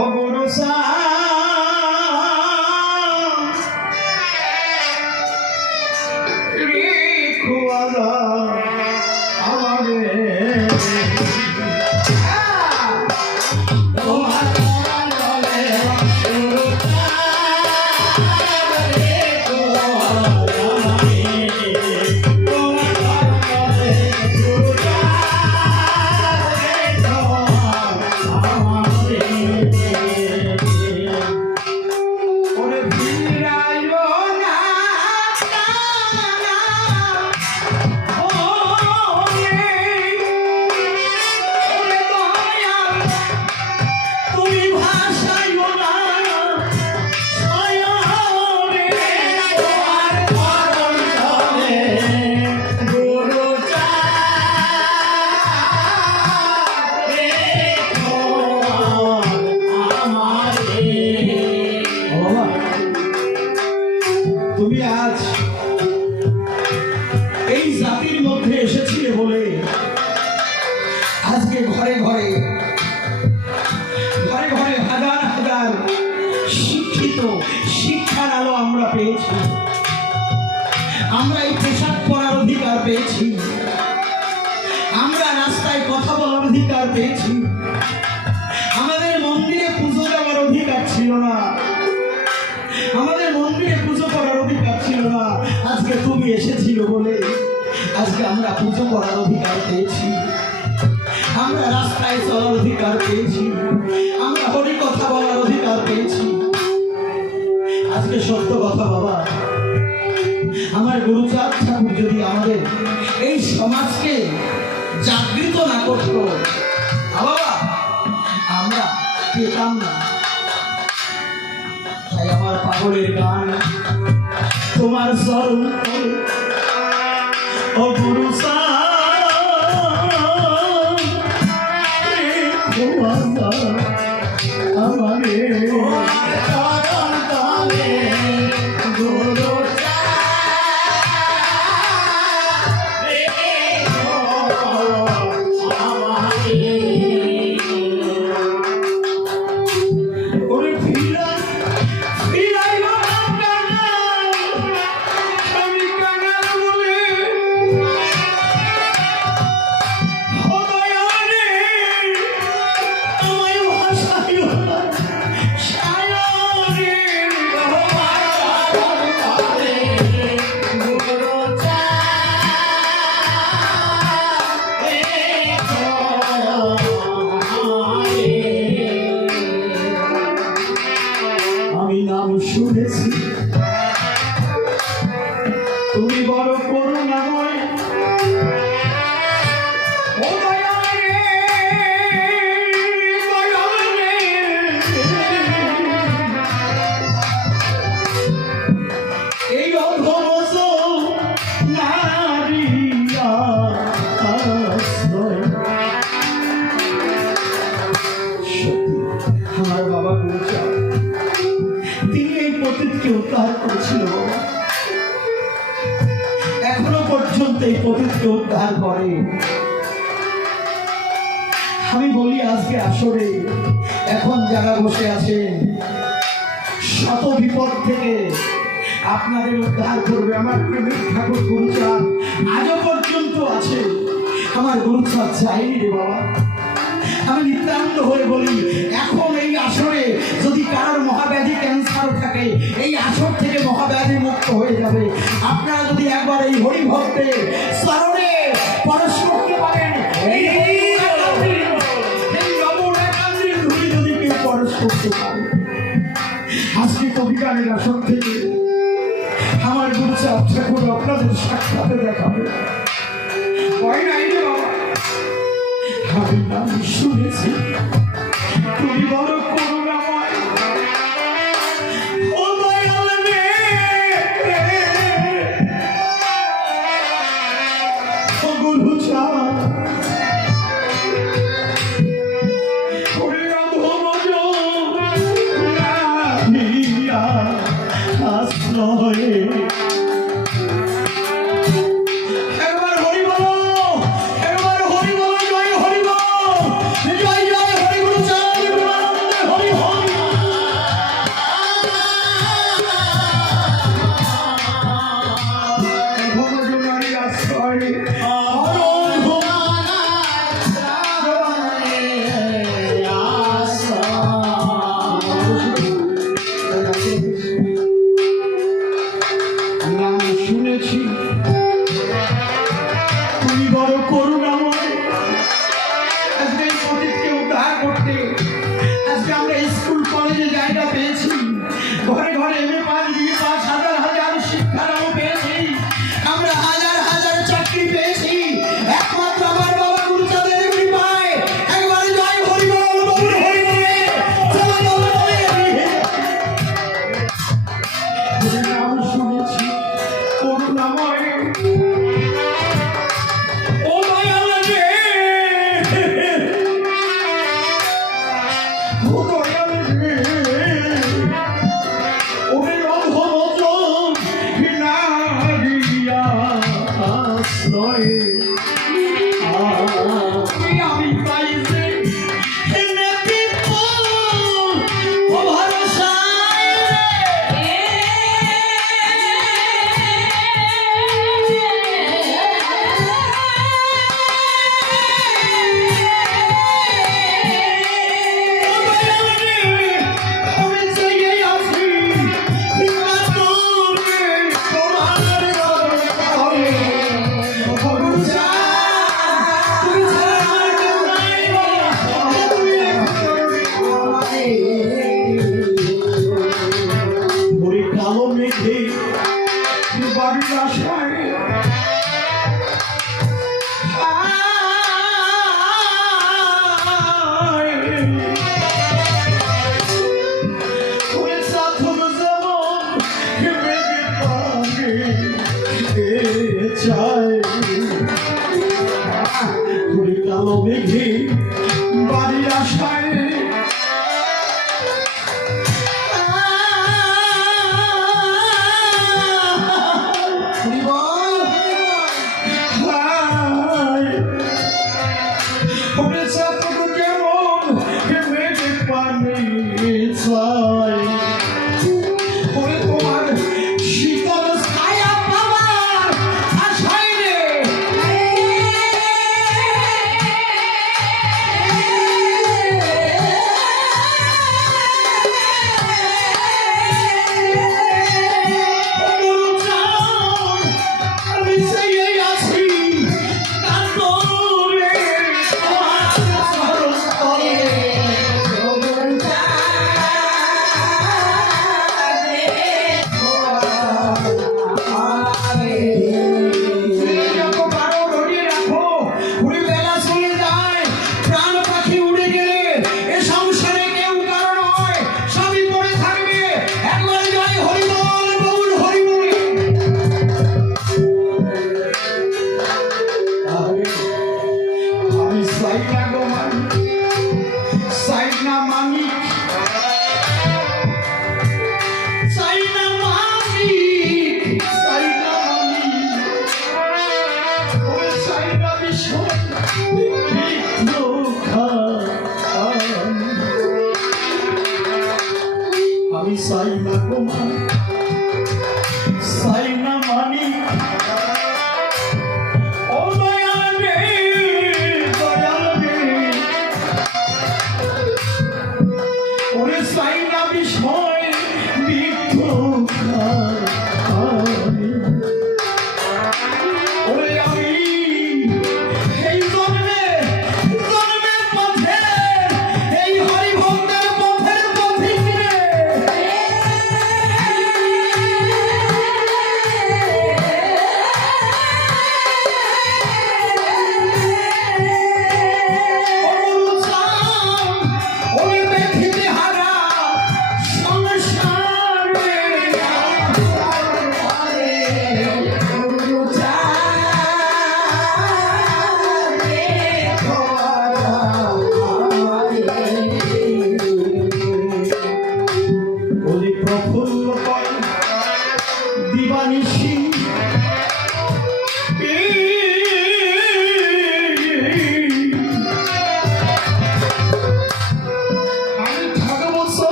ও গুরু তুমি আজ এই জাতির মধ্যে এসেছিলে বলে আজকে ঘরে ঘরে ঘরে ঘরে হাজার হাজার শিক্ষিত শিক্ষার আলো আমরা পেয়েছি। আমরা এই পোশাক পরার অধিকার পেয়েছি, আমরা রাস্তায় কথা বলার অধিকার পেয়েছি। আমাদের মন্দিরে পুজো দেওয়ার অধিকার ছিল না, আমাদের মন্দিরে পুজো করার অধিকার ছিল না। আজকে তুমি এসেছিল বলে আজকে আমরা পুজো করার অধিকার পেয়েছি, আমরা রাস্তায় চলার অধিকার পেয়েছি, আমরা হরি কথা বলার অধিকার পেয়েছি। আজকে সত্য কথা বাবা, আমার গুরুচাঁদ ঠাকুর যদি আমাদের এই সমাজকে জাগৃত না করত বাবা, আমরা পেতাম না। তাই আমার পাগলের গান তোমার স্মরণ করে ও গুরু শুনেছি তুমি বড় করুণাময়, ও দয়াল রে, দয়াল রে। এই অধম নারীয়া আশ্রয়। সত্যি আমার বাবা গুরুচাঁদ তিনি এই পতিতকে উদ্ধার করেছিল, এখনো পর্যন্ত এই পতিতকে উদ্ধার করে। আমি বলি আজকে আসরে এখন যারা বসে আছেন শত বিপদ থেকে আপনাদের উদ্ধার করবে আমার প্রেমিক ঠাকুর গুরুচাঁদ আজও পর্যন্ত আছে। আমার গুরুচাঁদ যায়নি রে বাবা। আমি নিতান্ত হয়ে বলি এখন এই আসরে যদি কারোর মহাব্যাধি ক্যান্সার থাকে এই আসর থেকে মহাব্যাধি মুক্ত হয়ে যাবে। আপনারা যদি একবার এই হরি ভক্তের স্মরণে পরশ করতে পারেন, এই ধুলি যদি কেউ পরশ করতে পারে, আজকে কবিগানের আসর থেকে আমার গুরুচাঁদ ঠাকুর আপনাদের সাক্ষাতে দেখাবে। ভয় নাই রে বাবা, আমি নাম শুনেছি তুমি বড় করুণাময়, ও দয়াল রে, ও গুরুচাঁদ। আশ্রয়ে হরি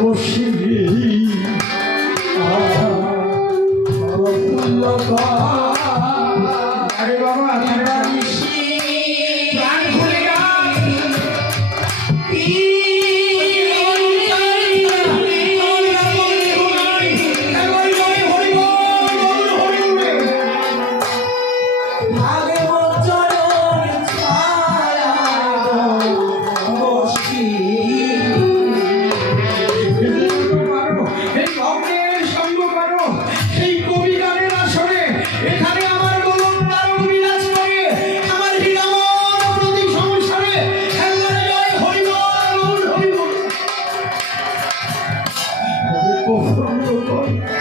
বসে মকরঙ্গ কর।